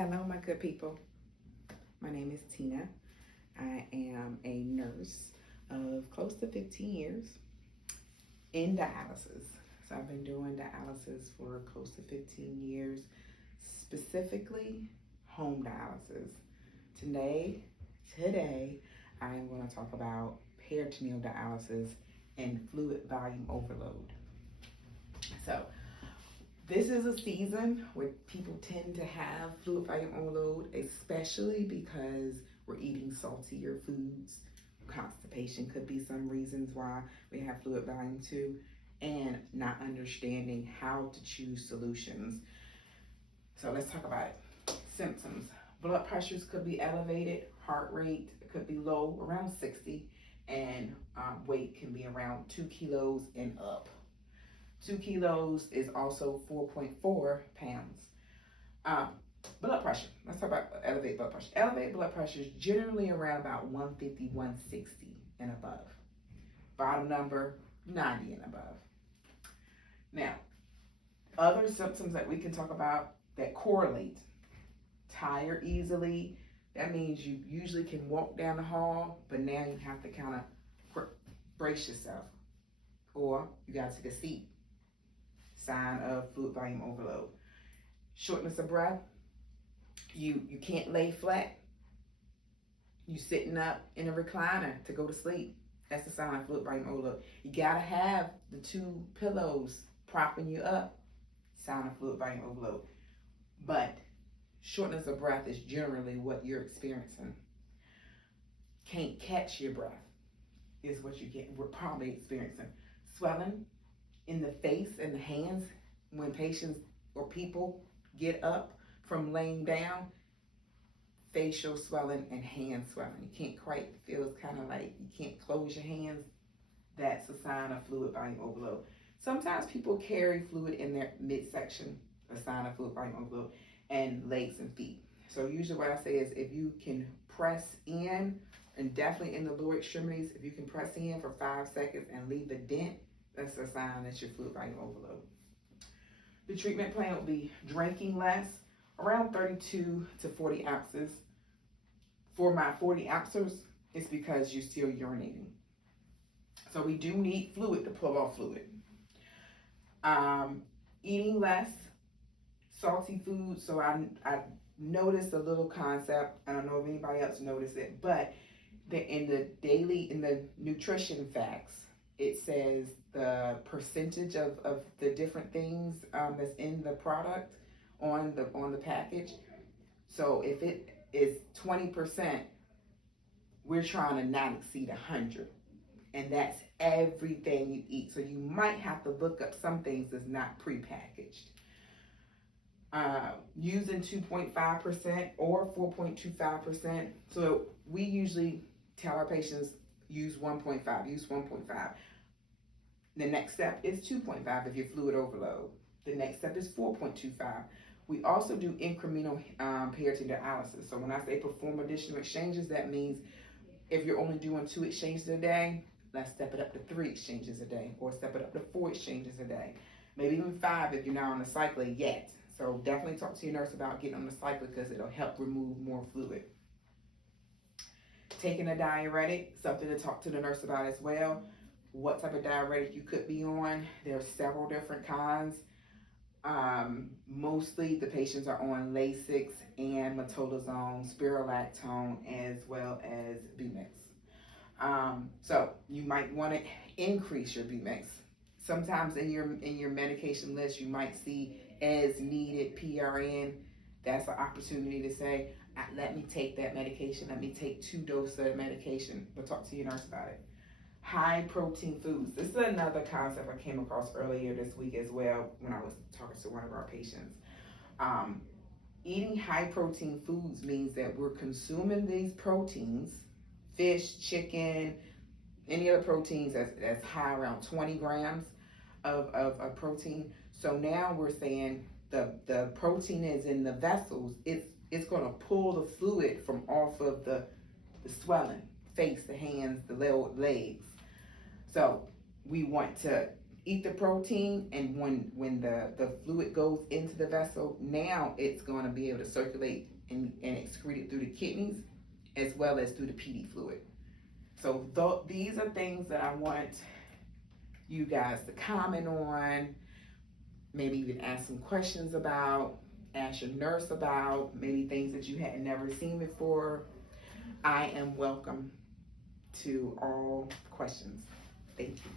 Hello, my good people. My name is Tina. I am a nurse of close to 15 years in dialysis. So I've been doing dialysis for close to 15 years, specifically home dialysis. Today, I am going to talk about peritoneal dialysis and fluid volume overload. So this is a season where people tend to have fluid volume overload, especially because we're eating saltier foods. Constipation could be some reasons why we have fluid volume too, and not understanding how to choose solutions. So let's talk about it. Symptoms. Blood pressures could be elevated, heart rate could be low, around 60, and weight can be around 2 kilos and up. 2 kilos is also 4.4 pounds. Blood pressure. Let's talk about elevated blood pressure. Elevated blood pressure is generally around about 150, 160 and above. Bottom number, 90 and above. Now, other symptoms that we can talk about that correlate. Tired easily. That means you usually can walk down the hall, but now you have to kind of brace yourself. Or you got to take a seat. Sign of fluid volume overload. Shortness of breath. You can't lay flat. You sitting up in a recliner to go to sleep. That's the sign of fluid volume overload. You gotta have the 2 pillows propping you up. Sign of fluid volume overload. But shortness of breath is generally what you're experiencing. Can't catch your breath is what we're probably experiencing. Swelling in the face and the hands when patients or people get up from laying down. Facial swelling and hand swelling. You can't quite feel, it's kind of like you can't close your hands. That's a sign of fluid volume overload. Sometimes people carry fluid in their midsection, a sign of fluid volume overload, and legs and feet. So usually what I say is if you can press in, and definitely in the lower extremities, if you can press in for 5 seconds and leave a dent, that's a sign that your fluid volume overload. The treatment plan will be drinking less, around 32 to 40 ounces. For my 40 ounces, it's because you're still urinating. So we do need fluid to pull off fluid. Eating less, salty food. So I noticed a little concept. I don't know if anybody else noticed it, but in the nutrition facts, it says the percentage of the different things that's in the product on the package. So if it is 20%, we're trying to not exceed 100, and that's everything you eat. So you might have to look up some things that's not prepackaged. Using 2.5% or 4.25%. So we usually tell our patients use 1.5. Use 1.5. The next step is 2.5 if you're fluid overload. The next step is 4.25. We also do incremental peritoneal dialysis. So when I say perform additional exchanges, that means if you're only doing 2 exchanges a day, let's step it up to 3 exchanges a day, or step it up to 4 exchanges a day. Maybe even 5 if you're not on the cycle yet. So definitely talk to your nurse about getting on the cycle because it'll help remove more fluid. Taking a diuretic, something to talk to the nurse about as well. What type of diuretic you could be on. There's several different kinds. Mostly the patients are on Lasix and metolazone, spirulactone, as well as B-mix. So you might want to increase your B-mix. Sometimes in your medication list, you might see as needed PRN. That's an opportunity to say, let me take that medication. Let me take 2 doses of medication. But talk to your nurse about it. High protein foods. This is another concept I came across earlier this week as well when I was talking to one of our patients. Eating high protein foods means that we're consuming these proteins, fish, chicken, any other proteins that's high, around 20 grams of protein. So now we're saying the protein is in the vessels. It's going to pull the fluid from off of the swelling, face, the hands, the legs. So we want to eat the protein, and when the fluid goes into the vessel, now it's going to be able to circulate and excrete it through the kidneys as well as through the PD fluid. So these are things that I want you guys to comment on, maybe even ask some questions about, ask your nurse about, maybe things that you had never seen before. I am welcome to all questions. Thank you.